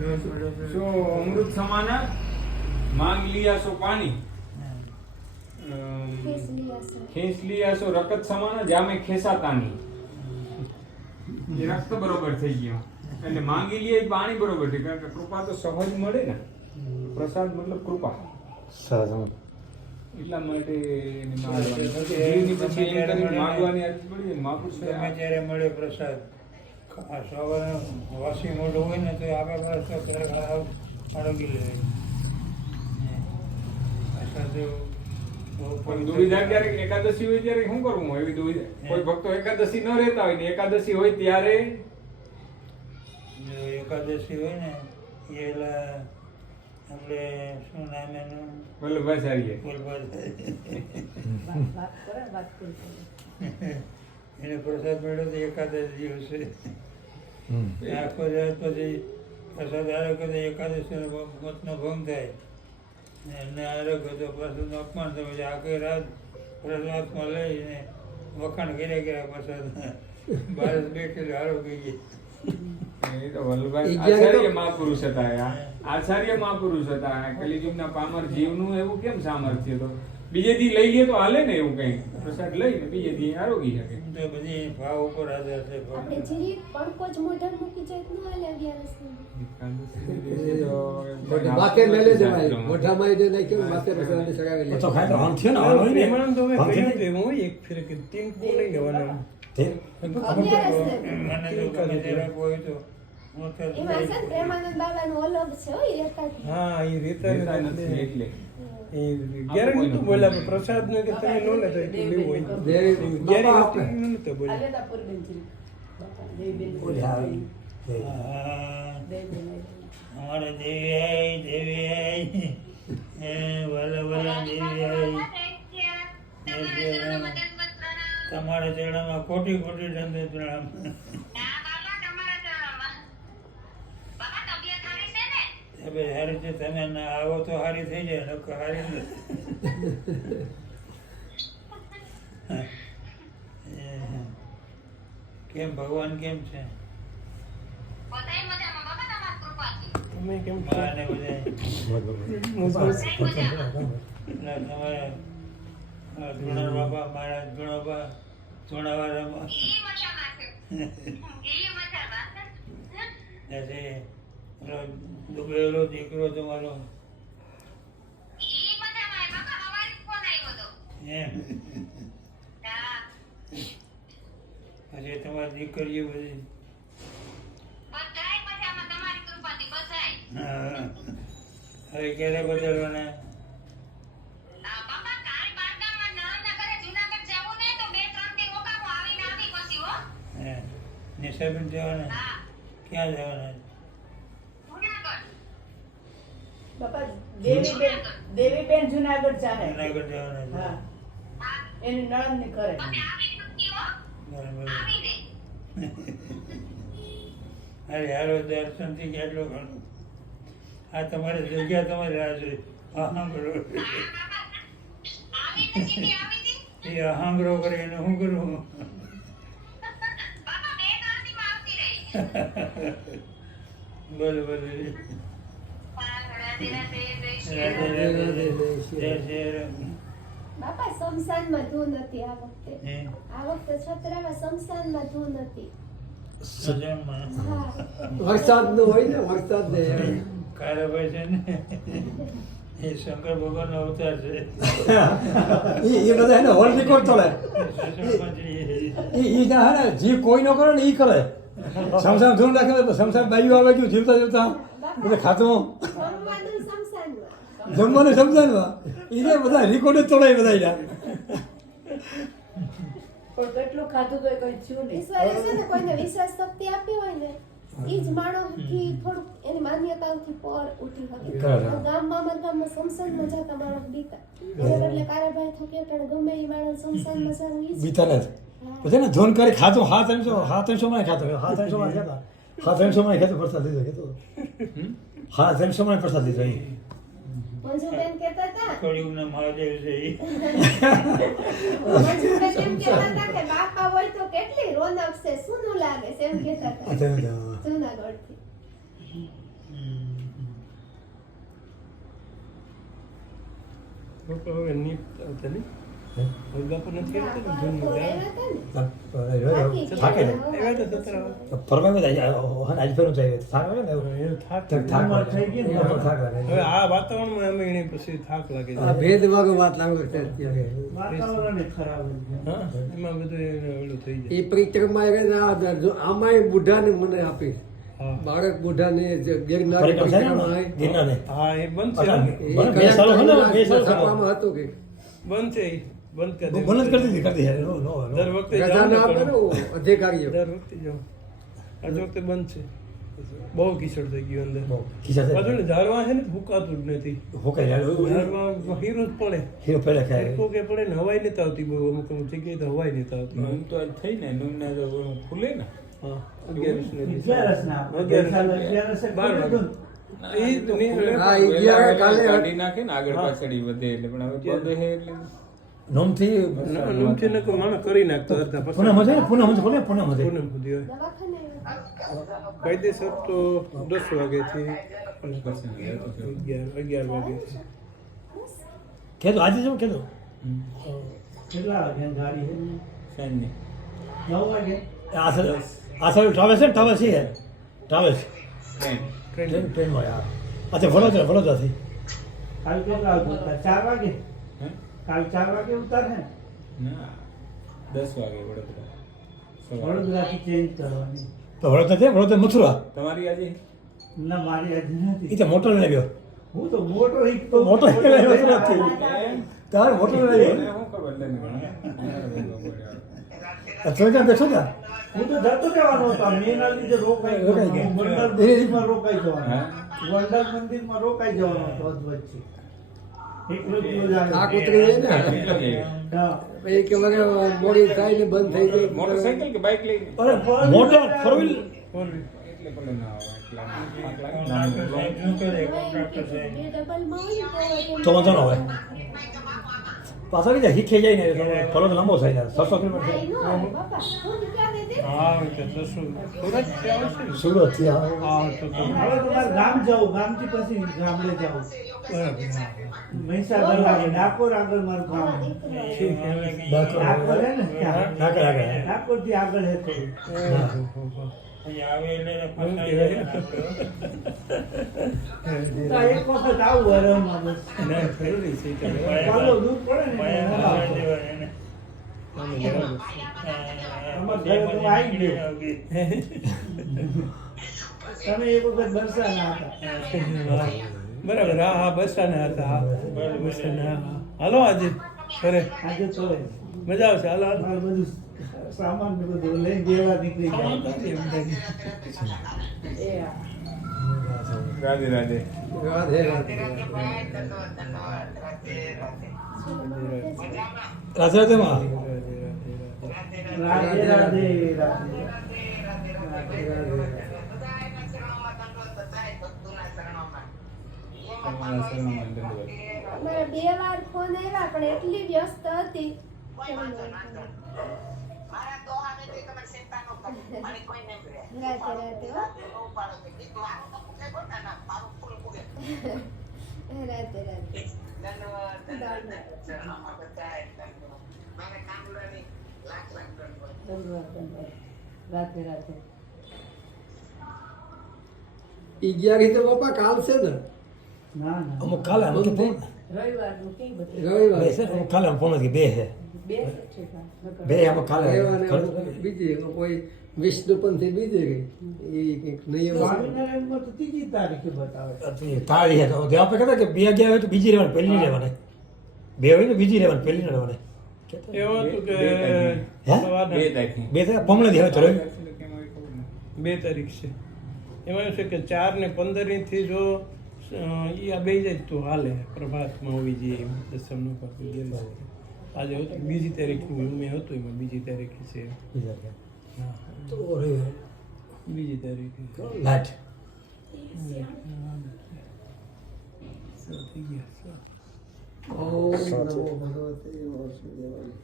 सो अमृत समान मांग लिया सो पानी खेस लिया सो रकत समान जामे खेसाता नहीं ये रक्त बरोबर થઈ ગયો એટલે માંગી લે પાણી બરોબર છે કારણ કે કૃપા તો સહજ મળે ને પ્રસાદ મતલબ કૃપા સરસ એટલા માટે જીવની પછી એમ કરીને માંગવાની આદત પડી જાય મહાપુરુષ જ્યારે મળે પ્રસાદ સવારે વાસી મોઢું હોય ને તો આપણે આરોગી લે પણ દુવિધા ક્યારેક એકાદશી હોય ત્યારે શું કરવું એવી દુવિધા કોઈ ભક્તો એકાદશી ન રહેતા હોય ને એકાદશી હોય ત્યારે જો એકાદશી હોય ને એલા આપણે શું નામ એનું વલ્લભભાઈ સારીએ એને પ્રસાદ મળ્યો તો એકાદશી દિવસે આખો દિવસ પછી પ્રસાદ આરોગ્ય તો એકાદશી મતનો ભંગ થાય એમને આરોગ્ય તો પ્રસાદનું અપમાન થયું આખી રાત પ્રસાદમાં લઈને વખાણ કર્યા ગયા પ્રસાદ ભારત બેઠેલું આરોગ્ય ગઈ એ તો વલ્લભભાઈ આચાર્ય મહાપુરુષ હતા આચાર્ય મહાપુરુષ હતા કલિયુગના પામર જીવનું એવું કેમ સામર્થ્ય તો બીજે દી લઈ લે તો હાલે ને એવું કઈ પ્રસાદ લઈને બીજે દી આરોગી શકે તો બધી ભાવ ઉપર આધાર છે આપણે જીરી પડકો જ મોઢા મૂકી જાય તો ન હાલે અગિયારસની બાકે મેલે દેવાય મોઢામાં જે નહીં કેવું બાકે રસોડાની સગાવી લે તો ખાય તો આમ થયો ને આમ હોય ને એમાં તો મેં આમ થયો કહ્યું ને. હતું એમાં એક ફેર કે 3 કો લઈ લેવાના મને તો ગમે ત્યારે કોઈ તો મોટા એમાં છે ને પ્રેમાનંદ બાબાનું અલગ છે હો, એ રેખાથી. હા એ રીતે નથી એટલે એ ગેરંટી તો બોલ્યા પણ પ્રસાદ નો કે તમે નો લેતા એટલું લેવું હોય ગેરંટી નતો બોલ્યા અમારે દેવી આવી વાલા વાલા દેવી આવી તમારા ચરણમાં કોટી કોટી દંડ પ્રણામ હવે હારી છે તમે ના આવો તો હારી થઈ જાય નકર હારી નથી કેમ ભગવાન કેમ છે તમે કેમ માને બધાય તમારે ધુણા બાપા મારા ધુણા બા ધુણાવાળામાં ડૂબેલો દીકરો તમારો એમ પછી તમારી દીકરીઓ બધી હા હવે ક્યારે બદલવાના નિશાબેન જવાના ક્યાં જવાના બાપા દેવીબેન જુનાગઢ ચાલે જુનાગઢ જવાના છે હા એની નણંદ ની કરે બરાબર અરે હારો દર્શન થી કેટલો ઘણું આ તમારી જગ્યા તમારી રાહ છે અહાંગરો એ અહાંગરો કરે એને શું કરવું બોલો બોલો બાપા શમશાનમાં ધૂન હતી આ વખતે છત્રામાં શમશાનમાં ધૂન હતી હા વરસાદ નો હોય ને વરસાદ ને કારાભાઈ છે ને એ શંકર ભગવાન નો અવતાર છે એ બધા એને હોલ રેકોર્ડ તોડે એ ના હે ને જે કોઈ ન કરે ને એ કરે સમસામ ધૂન રાખે સમસામ બાયું આવે ગયું જીવતા જીવતા બધા ખાતું જમવાનું શમશાનમાં જમવાનું સમજાનમાં એને બધા રેકોર્ડ જ તોડાય બધા પણ કેટલું ખાધું તો કઈ થયું નહીં ઈશ્વરે છે ને કોઈને વિશ્વાસ શક્તિ આપી હોય ને ઈ જ માણસથી થોડુંક એની માન્યતાઓથી પર ઉઠી શકે ગામમાં અમારા ગામમાં શમશાનમાં જતા માણસ બીતા બરાબર એટલે કારાભાઈ થકી પણ ગમે એ માણસ શમશાનમાં સારું ઈ જ બીતા ને બધાને ધૂન કરી ખાતું હાથ એમ માં ખાતો હાથ એમ માં ખાતા હાથ એમ માં ખાતો પ્રસાદ લીધો કેતો હાથ એમ માં પ્રસાદ લીધો એ મંજુબેન કહેતા હતા કળિયુગના મહાદેવ છે ઈ. મંજુબેન એમ કહેતા હતા કે બાપા હોય તો કેટલી રોનક છે, સૂનું લાગે છે એમ કહેતા હતા જૂનાગઢથી. હવે નહીં આવતા નહીં હવે બાપુ નથી આવતા ને જૂનમાં આવ્યા હતા ને? થાકે ને આવ્યા હતા 17 ફરવા જાય આજ ફેરું જાય થાક આવે ને એ થાક થાક થઈ ગઈ ને થાક લાગે હવે આ વાતાવરણમાં અમે એને પછી થાક લાગે આ છે ભેદભાવ વાત લાગે છે અત્યારે. વાતાવરણ ખરાબ હા એમાં બધું એને ઓલું થઈ જાય એ પરિક્રમા એ ને આમાંય બુઢાને મને આપી હા બાળક બુઢાને જે ગિરનાર પરિક્રમા છે ને પરિક્રમા હોય, ગિરનારને હા એ બંધ છે એ બરાબર, બે કયા સાલો છે ને, બે સાલો છાપામાં હતું કે બંધ છે ઈ. બંધ કરી દે. બંધ જ કરતી હતી નો નો દર વખતે રજા જાઉં ને ના આપે ને પણ અધિકારીઓ દર વખતે જાઉં આજ વખતે બંધ છે બહુ કીચડ થઈ ગયું અંદર ખીસા પાછું ને ઝાડવા છે ને ફૂકાતું જ નથી હોકાઈ જાય ઝાડમાં હીરો જ પડે હીરો પહેલા ખાય ફૂકે પડે ને હવાઈ નથી આવતી બહુ અમુક અમુક જગ્યાએ તો હવાઈ નથી આવતી નૂન તો આજ થઈ ને નૂન ના તો ખુલે ને હા 11 ને 11 12 વાગે. ઈ તો નહીં હવે. હા, 11 કાલે કાઢી નાખે ને આગળ પાછળ ઈ વધે એટલે પણ હવે પદ હે એટલે નોમથી નમથી નકો માણસ કરી નાખતો અડધા પછી. પૂનમ છે ને પૂનમ છે કોને પૂનમ છે પૂનમ સુધી હોય. દવાખાને આવ્યા. કાયદેસર તો 10 વાગેથી 11 વાગેથી. કેતો આજે જમ કેતો કેટલા વાગ્યા ગાડી છે સાંજની 9 વાગે આ સારું ટ્રાવેલ્સ છે ને ટ્રાવેલ્સ છે ટ્રાવેલ્સ ટ્રેન ટ્રેનમાં યાર અચ્છા વડોદરાથી કાલ કેટલા વાગે ઉતાર 4 વાગે હે કાલ 4 વાગે ઉતાર ને ના 10 વાગે વડોદરા સવારે. વડોદરાથી ચેન્જ કરવાની તો વડોદરા મથુરા તમારી આજે ના મારી આજે એ નથી તો મોટર લઈ ગયો હું તો મોટો એક તો મોટો લઈ ગયો સુરતથી. તારે મોટર લઈ ગયો એને શું ખબર લે ને તો ત્યાં બેઠો હતા હું તો જતો રહેવાનો હતો મેં એના લીધે રોકાઈ રોકાઈ ગયો ગયા. ગોંડલ મંદિરમાં રોકાઈ જવાનો હા? ગોંડલ મંદિરમાં રોકાઈ જવાનો હતો અધવચ્ચે એકલો જ દિવસ આવે. આ કૂતરી છે ને કેટલો લઈ હા. એ કે મને મોડી થાય ને બંધ થઈ જાય મોટરસાઇકલ કે બાઇક લઈને અરે મોટર ફોર વ્હીલ એટલે ભલે ના આવે એટલા થાક લાગે. સાહેબનું કરે, કોન્ટ્રાક્ટર બે સાહેબ. ડબલમાં હોય ને તો વાંધો ન હોય પાછા કીધા શીખે જાય ને તો ફરજ લાંબો થાય ને 600 કિલોમીટર આઈ નો આવે બાપા હું ક્યાં દે દે હા એટલે 10 સુરત થી આવશે ને? સુરતથી હા તો હવે તમારે ગામ જાવ ગામથી પછી ગામડે જાવ મહીસાગર લાગે ડાકોર આગળ મારું ગામ ડાકોર હે ને ત્યાં. ડાકોર થી આગળ હે થોડું અહીંયા આવે એટલે ફસાઈ જાય તો એક વખત આવું હરણમાં બસ ના જરૂરી છે કે પાલો દૂર પડે ને એટલે અમારા ઘરે તો આવી ગયો તમે એક વખત બરસાના હતા બરાબર હા હા બસાના હતા હા બસાના હા હાલો આજે ઘરે આજે તો મજા આવશે હાલો હાલો. મારું બધું સામાન ને બધું લઈને દેવા નીકળી જાય એ હા. રાધે રાધે રાધે રાધે. રાજરાજમાં રાધે રાધે રાધે તમારા શરણમાં દંડવત. મારા 2 વાર ફોન આવ્યા પણ એટલી વ્યસ્ત હતી કે મને રાતે રાતે હો. રાતે રાતે રાતે રાતે 11 તો બાપા કાલ છે ને ના ના અમુક કાલે અમુક ફોન રવિવારનું કેમ બધું રવિવાર બે છે અમુક કાલે ફોન નથી બે છે બે છે કા? નકર બે અમુક કાલે રહેવાને બીજી કોઈ વિષ્ણુપંથી બીજી ગઈ એ કંઈક નિયમ છે. સ્વામિનારાયણમાં તો ત્રીજી તારીખે બતાવે તાળી છે તો ત્યાં આપણે કહેતા કે બે ગયા હોય તો બીજી રહેવાની પહેલી નહીં રહેવાની બે હોય ને બીજી રહેવાની પહેલી નહીં રહેવાની એવું હતું કે હે? સવારના 2 તારીખે બે થાય પમણેથી હવે તો રહ્યું. કેમ આવી ખબર નહીં. 2 તારીખ છે એમાં એવું છે કે 4 ને 15 થી જો ઈ આ બે જાય તો હાલે પ્રભાતમાં હોવી જોઈએ એમ દસમ નો આજે હતું બીજી તારીખ મેં હતું એમાં બીજી તારીખ છે બીજા કે. હા તો રહ્યું. બીજી તારીખે લાઈટ થઈ ગયા ઓમ નમો ભગવતે વાસુદેવાય.